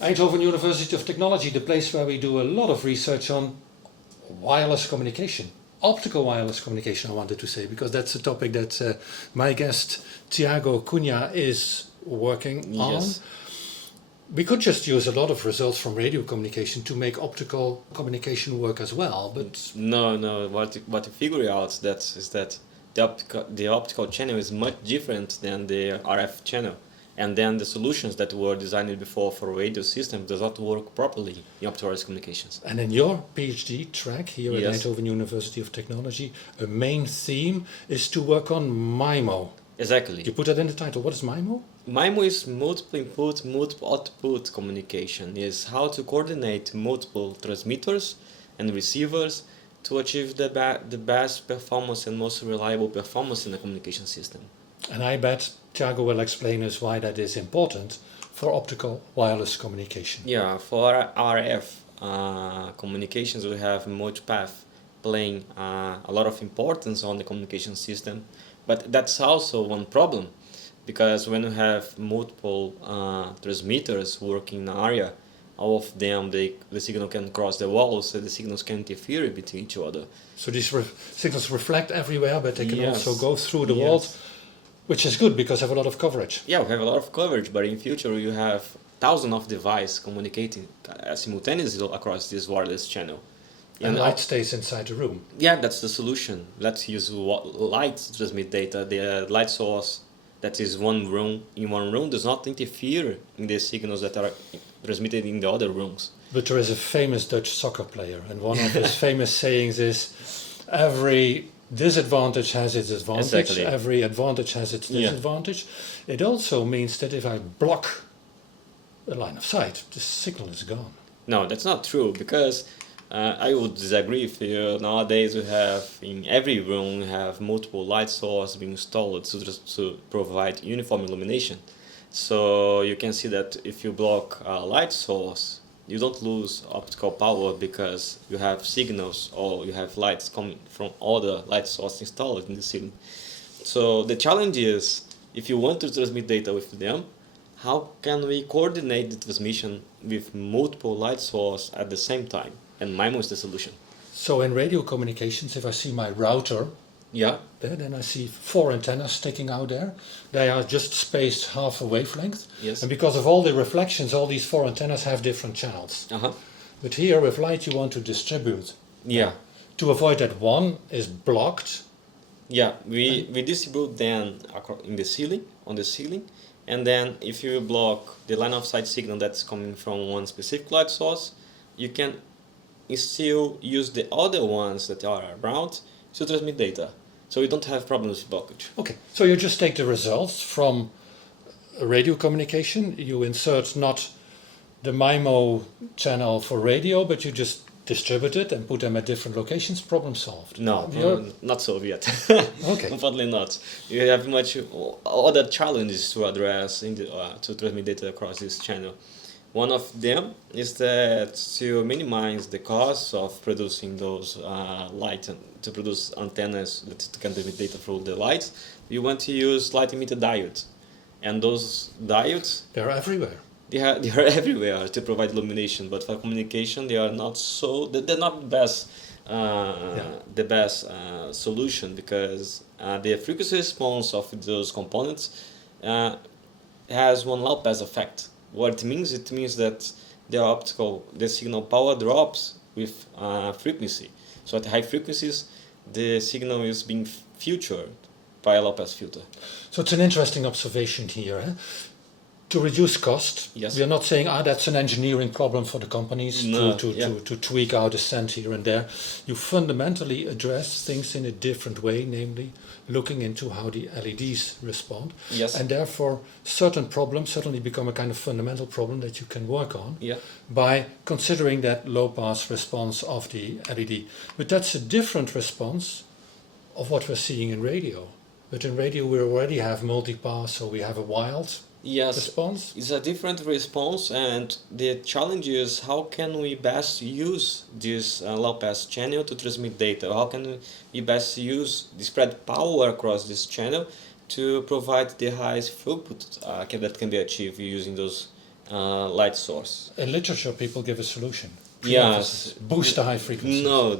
Eindhoven University of Technology, the place where we do a lot of research on wireless communication. Optical wireless communication, I wanted to say, because that's a topic that my guest Thiago Cunha is working on. We could just use a lot of results from radio communication to make optical communication work as well, but no. What you figure out is that the optical channel is much different than the RF channel, and then the solutions that were designed before for radio systems does not work properly in optical wireless communications. And in your PhD track here at Eindhoven University of Technology, a main theme is to work on MIMO. Exactly. You put that in the title. What is MIMO? MIMO is multiple input, multiple output communication. Is how to coordinate multiple transmitters and receivers to achieve the best performance and most reliable performance in the communication system. And I bet Thiago will explain us why that is important for optical wireless communication. Yeah, for RF communications, we have multipath playing a lot of importance on the communication system, but that's also one problem, because when you have multiple transmitters working in an area, all of them, the signal can cross the walls, so the signals can interfere between each other. So these signals reflect everywhere, but they can also go through the walls, which is good because they have a lot of coverage. Yeah, we have a lot of coverage, but in future you have thousands of devices communicating simultaneously across this wireless channel. And light stays inside the room. Yeah, that's the solution. Let's use light to transmit data. The light source that is in one room does not interfere in the signals that are transmitted in the other rooms. But there is a famous Dutch soccer player, and one of his famous sayings is, every disadvantage has its advantage, every advantage has its disadvantage. It also means that if I block a line of sight, the signal is gone. No, that's not true, because I would disagree with you. Nowadays we have, in every room, we have multiple light sources being installed to provide uniform illumination. So you can see that if you block a light source, you don't lose optical power because you have signals or you have lights coming from all the light sources installed in the ceiling. So the challenge is, if you want to transmit data with them, how can we coordinate the transmission with multiple light sources at the same time? And MIMO is the solution. So in radio communications, if I see my router, then I see 4 antennas sticking out there. They are just spaced half a wavelength. And because of all the reflections, all these 4 antennas have different channels. But here with light you want to distribute. To avoid that one is blocked. We distribute them in the ceiling, on the ceiling. And then if you block the line of sight signal that's coming from one specific light source, you can still use the other ones that are around to transmit data. So you don't have problems with blockage. Okay, so you just take the results from radio communication, you insert not the MIMO channel for radio, but you just distribute it and put them at different locations, problem solved. No, not solved yet. Okay. Unfortunately not. You have much other challenges to address to transmit data across this channel. One of them is that to minimize the cost of producing those to produce antennas that can transmit data through the light, we want to use light emitter diodes. And those diodes, they're everywhere. They are everywhere to provide illumination, but for communication they are not they're not the best solution, because the frequency response of those components has one low pass effect. What it means that the signal power drops with frequency. So at high frequencies, the signal is being filtered by a low pass filter. So it's an interesting observation here. To reduce cost, we are not saying that's an engineering problem for the companies to tweak out a cent here and there. You fundamentally address things in a different way, namely looking into how the LEDs respond. And therefore certain problems suddenly become a kind of fundamental problem that you can work on by considering that low pass response of the LED. But that's a different response of what we're seeing in radio. But in radio we already have multipass, so we have a wild response? It's a different response, and the challenge is how can we best use this low pass channel to transmit data? How can we best use the spread power across this channel to provide the highest throughput that can be achieved using those light source. In literature, people give a solution. Yes. Boost the high frequency. No,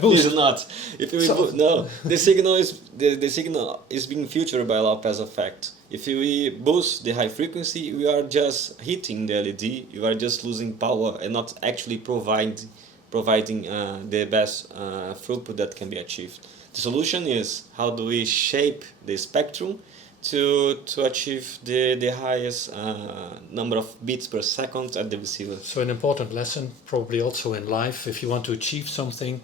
please not. If you no, the signal is being filtered by low-pass effect. If we boost the high frequency, we are just hitting the LED. You are just losing power and not actually providing the best throughput that can be achieved. The solution is how do we shape the spectrum to achieve the highest number of bits per second at the receiver. So an important lesson, probably also in life, if you want to achieve something,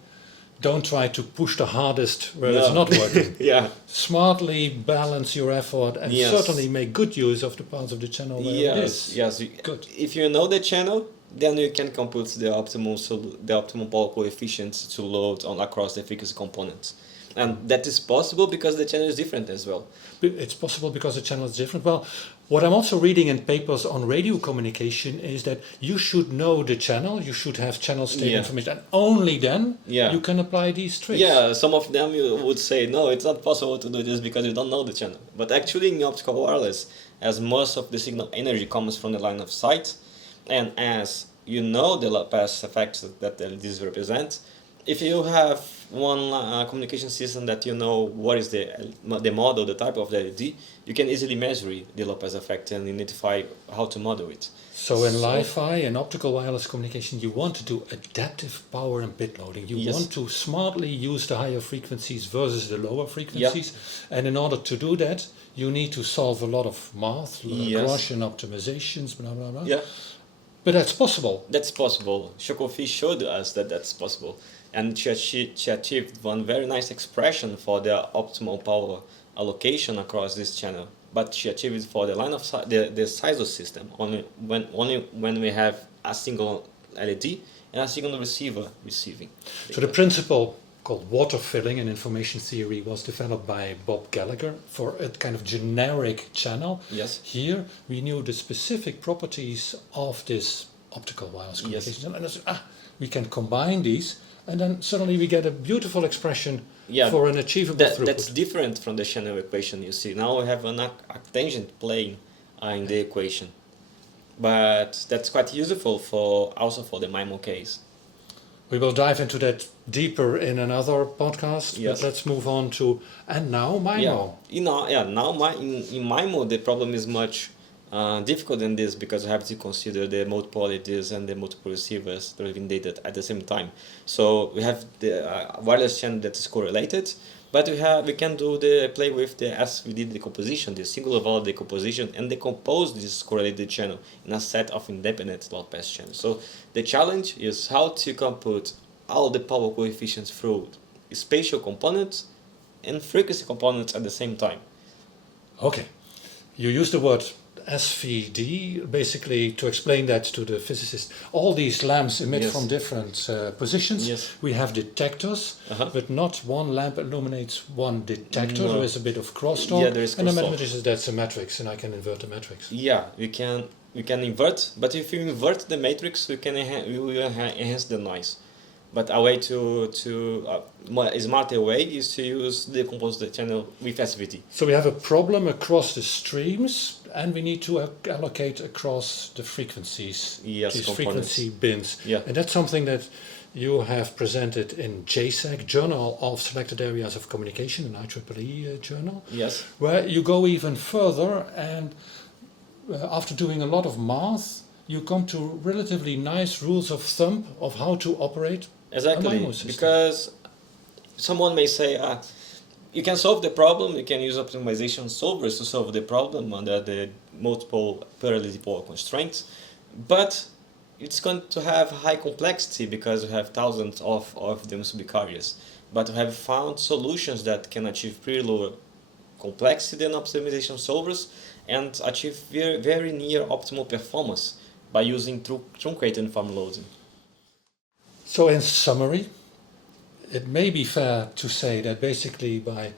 don't try to push the hardest where it's not working. Yeah. Smartly balance your effort and certainly make good use of the parts of the channel where it is. Yes. Good. If you know the channel, then you can compute the optimal power coefficient to load across the frequency components. And that is possible because the channel is different as well. It's possible because the channel is different. Well, what I'm also reading in papers on radio communication is that you should know the channel, you should have channel state information, and only then you can apply these tricks. Yeah, some of them you would say, no, it's not possible to do this because you don't know the channel. But actually in optical wireless, as most of the signal energy comes from the line of sight, and as you know the low-pass effects that the LEDs represent, if you have one communication system that you know what is the model, the type of the LED, you can easily measure the low-pass effect and identify how to model it. So in LiFi and optical wireless communication, you want to do adaptive power and bit loading. You want to smartly use the higher frequencies versus the lower frequencies. And in order to do that, you need to solve a lot of math, Gaussian optimizations, blah, blah, blah. But that's possible. That's possible. Chocofi showed us that that's possible. And she achieved one very nice expression for the optimal power allocation across this channel. But she achieved it for the line of sight, the SISO system, only when we have a single LED and a single receiver receiving. So the principle called waterfilling in information theory was developed by Bob Gallagher for a kind of generic channel. Here we knew the specific properties of this optical wireless communication, and I said, we can combine these, and then suddenly we get a beautiful expression for an achievable throughput. That's different from the channel equation you see. Now we have an tangent plane in the equation, but that's quite useful also for the MIMO case. We will dive into that deeper in another podcast, but let's move on to, and now MIMO. In MIMO the problem is much difficult than this because you have to consider the multiple LEDs and the multiple receivers delivering data at the same time. So we have the wireless channel that is correlated, but we can play with the SVD decomposition, the singular value decomposition, and decompose this correlated channel in a set of independent low-pass channels. So the challenge is how to compute all the power coefficients through spatial components and frequency components at the same time. Okay, you use the word SVD basically to explain that to the physicist. All these lamps emit from different positions. We have detectors, but not one lamp illuminates one detector. There is a bit of crosstalk, and the mathematics is that's a matrix, and I can invert the matrix. Yeah, we can invert, but if you invert the matrix, we will enhance the noise. But a way a smarter way is to decompose the channel with SVD. So we have a problem across the streams, and we need to allocate across the frequencies, these frequency bins. And that's something that you have presented in JSAC, Journal of Selected Areas of Communication, an IEEE journal, where you go even further, and after doing a lot of math, you come to relatively nice rules of thumb of how to operate. Exactly, because someone may say, you can solve the problem, you can use optimization solvers to solve the problem under the multiple parallel power constraints, but it's going to have high complexity because we have thousands of them subcarriers. But we have found solutions that can achieve pretty low complexity than optimization solvers and achieve very, very near optimal performance by using truncated uniform loading. So in summary, it may be fair to say that basically by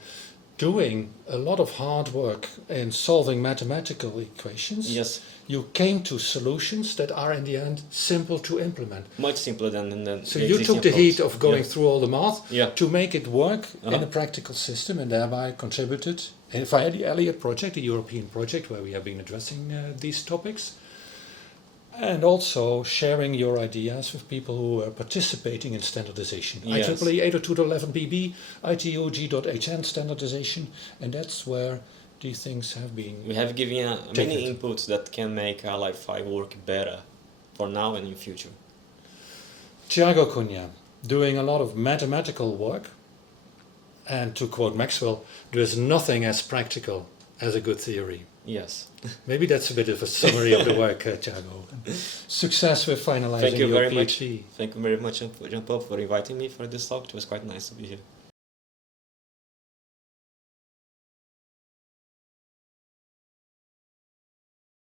doing a lot of hard work in solving mathematical equations, you came to solutions that are in the end simple to implement. Much simpler than so you took the heat of going through all the math to make it work in a practical system, and thereby contributed via the Elliott project, the European project where we have been addressing these topics, And also sharing your ideas with people who are participating in standardization. Yes. IEEE 802.11bb, ITOG.HN standardization, and that's where these things have been. We have given many inputs that can make LiFi work better for now and in future. Thiago Cunha, doing a lot of mathematical work, and to quote Maxwell, there is nothing as practical as a good theory. Yes. Maybe that's a bit of a summary of the work, Thiago. Success with finalizing Thank you your very PhD. much. Thank you very much, Jean-Paul, for inviting me for this talk. It was quite nice to be here.